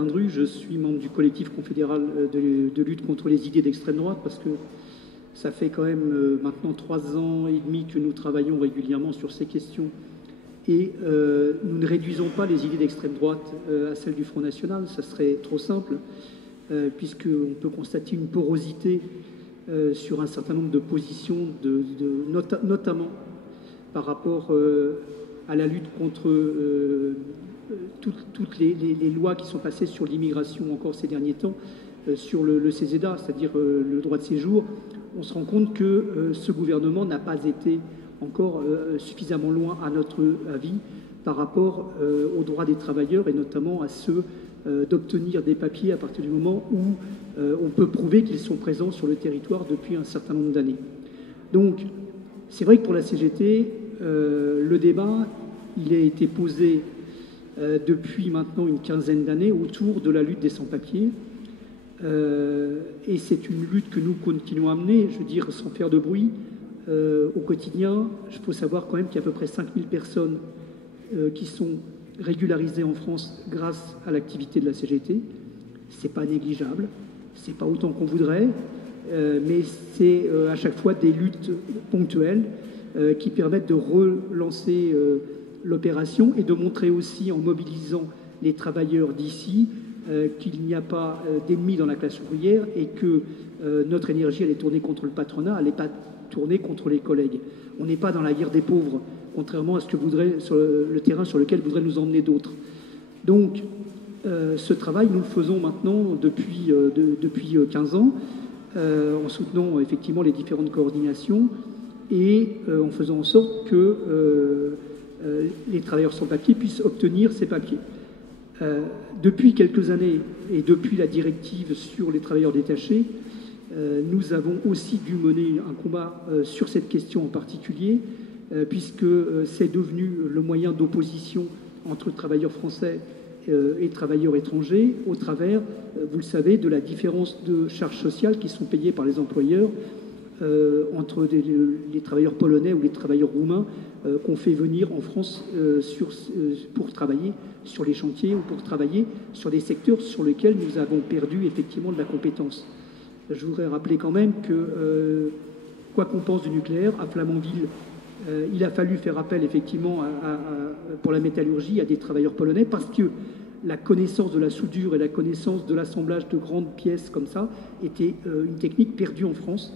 Alain Dru, je suis membre du collectif confédéral de lutte contre les idées d'extrême droite, parce que ça fait quand même maintenant 3 ans et demi que nous travaillons régulièrement sur ces questions. Et nous ne réduisons pas les idées d'extrême droite à celles du Front National, ça serait trop simple, puisqu'on peut constater une porosité sur un certain nombre de positions, notamment par rapport à la lutte contre toutes les lois qui sont passées sur l'immigration encore ces derniers temps, sur le CESEDA, c'est-à-dire le droit de séjour. On se rend compte que ce gouvernement n'a pas été encore suffisamment loin, à notre avis, par rapport aux droits des travailleurs et notamment à ceux d'obtenir des papiers à partir du moment où on peut prouver qu'ils sont présents sur le territoire depuis un certain nombre d'années. Donc, c'est vrai que pour la CGT, le débat, il a été posé depuis maintenant une quinzaine d'années autour de la lutte des sans-papiers. Et c'est une lutte que nous continuons à mener, je veux dire, sans faire de bruit, au quotidien. Il faut savoir quand même qu'il y a à peu près 5000 personnes qui sont régularisées en France grâce à l'activité de la CGT. C'est pas négligeable, c'est pas autant qu'on voudrait, mais c'est à chaque fois des luttes ponctuelles qui permettent de relancer l'opération et de montrer aussi, en mobilisant les travailleurs d'ici, qu'il n'y a pas d'ennemis dans la classe ouvrière et que notre énergie, elle est tournée contre le patronat, elle n'est pas tournée contre les collègues. On n'est pas dans la guerre des pauvres, contrairement à ce que voudrait, sur le terrain sur lequel voudraient nous emmener d'autres. Donc, ce travail, nous le faisons maintenant depuis 15 ans, en soutenant effectivement les différentes coordinations et en faisant en sorte que les travailleurs sans papier puissent obtenir ces papiers. Depuis quelques années et depuis la directive sur les travailleurs détachés, nous avons aussi dû mener un combat sur cette question en particulier, puisque c'est devenu le moyen d'opposition entre travailleurs français et travailleurs étrangers au travers, vous le savez, de la différence de charges sociales qui sont payées par les employeurs entre les travailleurs polonais ou les travailleurs roumains qu'on fait venir en France pour travailler sur les chantiers ou pour travailler sur des secteurs sur lesquels nous avons perdu effectivement de la compétence. Je voudrais rappeler quand même que, quoi qu'on pense du nucléaire, à Flamanville, il a fallu faire appel effectivement pour la métallurgie à des travailleurs polonais parce que la connaissance de la soudure et la connaissance de l'assemblage de grandes pièces comme ça était une technique perdue en France,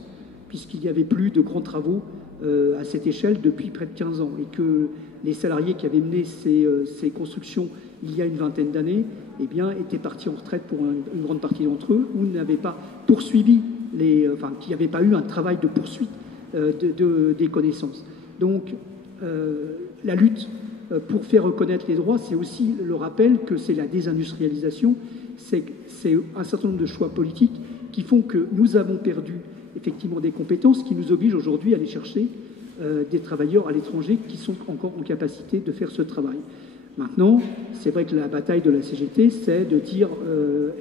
puisqu'il n'y avait plus de grands travaux à cette échelle depuis près de 15 ans et que les salariés qui avaient mené ces constructions il y a une vingtaine d'années, eh bien, étaient partis en retraite pour une grande partie d'entre eux ou n'avaient pas poursuivi qui n'avaient pas eu un travail de poursuite des connaissances. Donc, la lutte pour faire reconnaître les droits, c'est aussi le rappel que c'est la désindustrialisation, c'est un certain nombre de choix politiques qui font que nous avons perdu effectivement des compétences qui nous obligent aujourd'hui à aller chercher des travailleurs à l'étranger qui sont encore en capacité de faire ce travail. Maintenant, c'est vrai que la bataille de la CGT, c'est de dire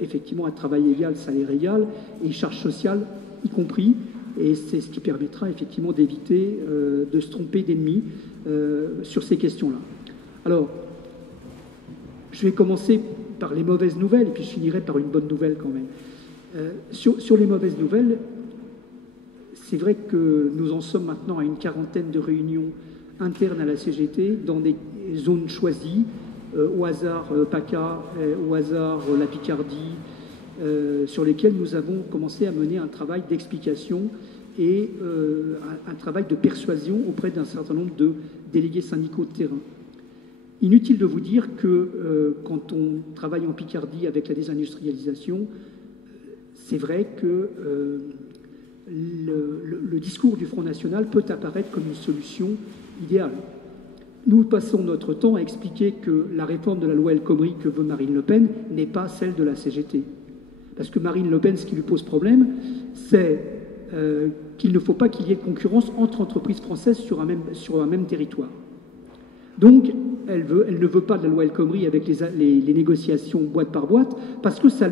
effectivement un travail égal, salaire égal et charges sociales y compris, et c'est ce qui permettra effectivement d'éviter de se tromper d'ennemis sur ces questions-là. Alors, je vais commencer par les mauvaises nouvelles et puis je finirai par une bonne nouvelle quand même. Sur les mauvaises nouvelles, c'est vrai que nous en sommes maintenant à une quarantaine de réunions internes à la CGT dans des zones choisies, au hasard PACA, au hasard la Picardie, sur lesquelles nous avons commencé à mener un travail d'explication et un travail de persuasion auprès d'un certain nombre de délégués syndicaux de terrain. Inutile de vous dire que quand on travaille en Picardie avec la désindustrialisation, c'est vrai que le discours du Front National peut apparaître comme une solution idéale. Nous passons notre temps à expliquer que la réforme de la loi El Khomri que veut Marine Le Pen n'est pas celle de la CGT. Parce que Marine Le Pen, ce qui lui pose problème, c'est qu'il ne faut pas qu'il y ait de concurrence entre entreprises françaises sur un même territoire. Donc, elle ne veut pas de la loi El Khomri avec les négociations boîte par boîte, parce que ça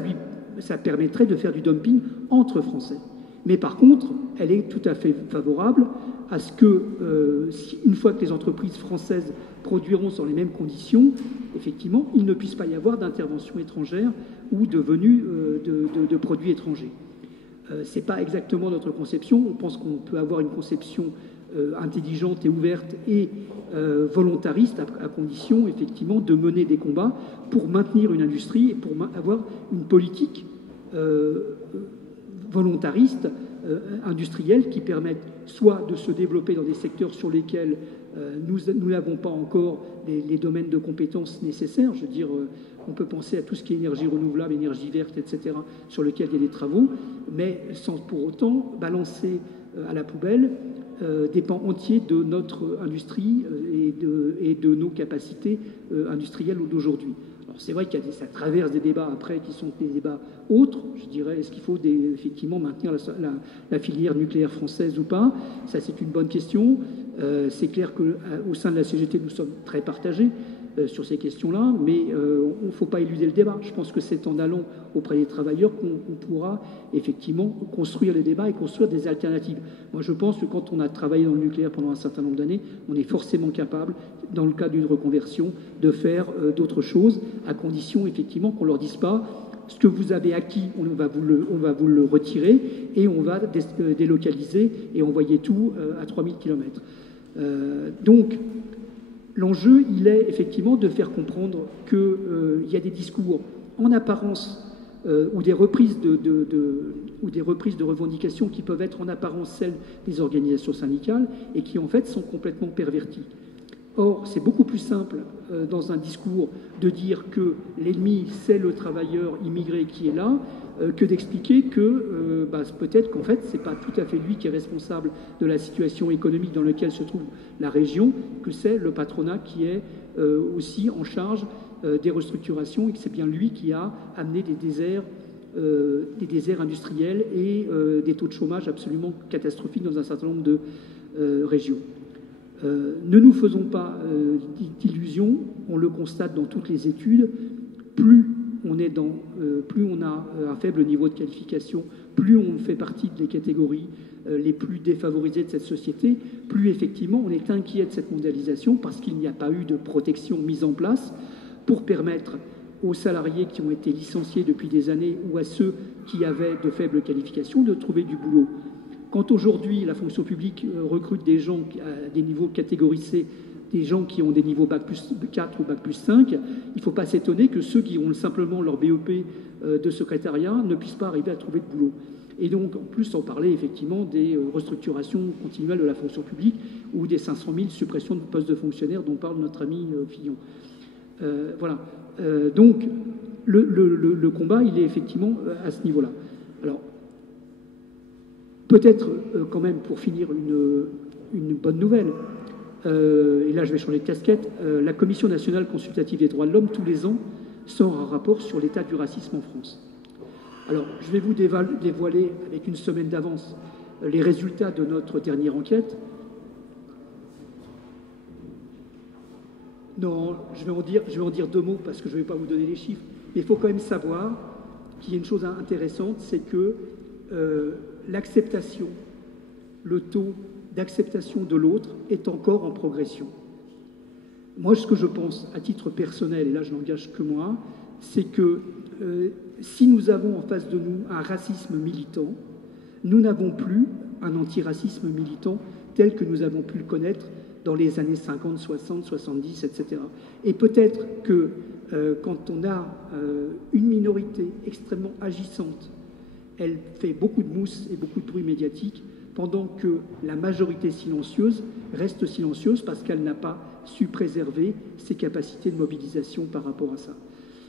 permettrait de faire du dumping entre Français. Mais par contre, elle est tout à fait favorable à ce que, une fois que les entreprises françaises produiront dans les mêmes conditions, effectivement, il ne puisse pas y avoir d'intervention étrangère ou de venue de produits étrangers. Ce n'est pas exactement notre conception. On pense qu'on peut avoir une conception intelligente et ouverte et volontariste, à condition, effectivement, de mener des combats pour maintenir une industrie et pour avoir une politique volontariste, industrielle, qui permette soit de se développer dans des secteurs sur lesquels nous n'avons pas encore les domaines de compétences nécessaires. Je veux dire, on peut penser à tout ce qui est énergie renouvelable, énergie verte, etc., sur lequel il y a des travaux, mais sans pour autant balancer à la poubelle des pans entiers de notre industrie et de nos capacités industrielles d'aujourd'hui. Alors c'est vrai ça traverse des débats après qui sont des débats autres. Je dirais, est-ce qu'il faut effectivement maintenir la filière nucléaire française ou pas? Ça, c'est une bonne question. C'est clair qu'au sein de la CGT, nous sommes très partagés sur ces questions-là, mais il ne faut pas éluder le débat. Je pense que c'est en allant auprès des travailleurs qu'on pourra effectivement construire les débats et construire des alternatives. Moi, je pense que quand on a travaillé dans le nucléaire pendant un certain nombre d'années, on est forcément capable, dans le cas d'une reconversion, de faire d'autres choses, à condition effectivement qu'on ne leur dise pas ce que vous avez acquis, on va vous le retirer et on va délocaliser et envoyer tout à 3000 km. Donc, l'enjeu, il est effectivement de faire comprendre qu'il y a des discours en apparence ou des reprises de revendications qui peuvent être en apparence celles des organisations syndicales et qui en fait sont complètement perverties. Or, c'est beaucoup plus simple dans un discours de dire que l'ennemi, c'est le travailleur immigré qui est là, que d'expliquer que peut-être qu'en fait, c'est pas tout à fait lui qui est responsable de la situation économique dans laquelle se trouve la région, que c'est le patronat qui est aussi en charge des restructurations et que c'est bien lui qui a amené des déserts industriels et des taux de chômage absolument catastrophiques dans un certain nombre de régions. Ne nous faisons pas d'illusions, on le constate dans toutes les études, plus on a un faible niveau de qualification, plus on fait partie des catégories les plus défavorisées de cette société, plus effectivement on est inquiet de cette mondialisation parce qu'il n'y a pas eu de protection mise en place pour permettre aux salariés qui ont été licenciés depuis des années ou à ceux qui avaient de faibles qualifications de trouver du boulot. Quand aujourd'hui la fonction publique recrute des gens à des niveaux catégorie C, des gens qui ont des niveaux Bac plus 4 ou Bac plus 5, il ne faut pas s'étonner que ceux qui ont simplement leur BEP de secrétariat ne puissent pas arriver à trouver de boulot. Et donc, en plus, sans parler effectivement des restructurations continuelles de la fonction publique ou des 500 000 suppressions de postes de fonctionnaires dont parle notre ami Fillon. Voilà. Donc, le combat, il est effectivement à ce niveau-là. Alors, peut-être quand même, pour finir, une bonne nouvelle, et là je vais changer de casquette, la Commission nationale consultative des droits de l'homme, tous les ans, sort un rapport sur l'état du racisme en France. Alors, je vais vous dévoiler avec une semaine d'avance les résultats de notre dernière enquête. Non, je vais en dire 2 mots parce que je ne vais pas vous donner les chiffres, mais il faut quand même savoir qu'il y a une chose intéressante, c'est que l'acceptation, le taux d'acceptation de l'autre est encore en progression. Moi, ce que je pense, à titre personnel, et là je n'engage que moi, c'est que si nous avons en face de nous un racisme militant, nous n'avons plus un antiracisme militant tel que nous avons pu le connaître dans les années 50, 60, 70, etc. Et peut-être que quand on a une minorité extrêmement agissante, elle fait beaucoup de mousse et beaucoup de bruit médiatique, pendant que la majorité silencieuse reste silencieuse parce qu'elle n'a pas su préserver ses capacités de mobilisation par rapport à ça.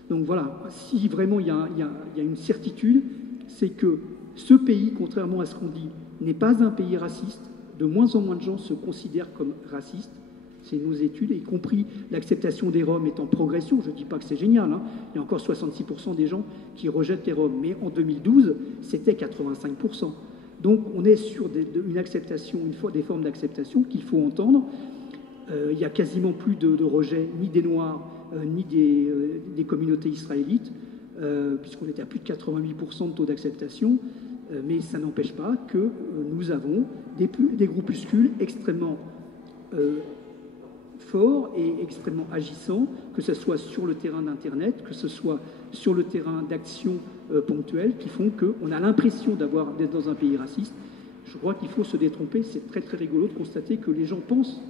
Donc voilà, si vraiment il y a une certitude, c'est que ce pays, contrairement à ce qu'on dit, n'est pas un pays raciste. De moins en moins de gens se considèrent comme racistes. C'est nos études, y compris l'acceptation des Roms est en progression. Je ne dis pas que c'est génial, hein. Il y a encore 66% des gens qui rejettent les Roms. Mais en 2012, c'était 85%. Donc on est sur une acceptation, des formes d'acceptation qu'il faut entendre. Il n'y a quasiment plus de rejet ni des Noirs, ni des communautés israélites, puisqu'on était à plus de 88% de taux d'acceptation. Mais ça n'empêche pas que nous avons des groupuscules extrêmement forts et extrêmement agissants, que ce soit sur le terrain d'Internet, que ce soit sur le terrain d'actions ponctuelles, qui font qu'on a l'impression d'être dans un pays raciste. Je crois qu'il faut se détromper. C'est très très rigolo de constater que les gens pensent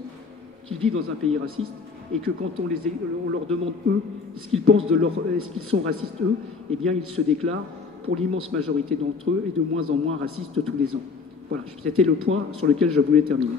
qu'ils vivent dans un pays raciste et que quand on leur demande, eux, ce qu'ils pensent est-ce qu'ils sont racistes, eux, eh bien, ils se déclarent, pour l'immense majorité d'entre eux, et de moins en moins racistes tous les ans. Voilà, c'était le point sur lequel je voulais terminer.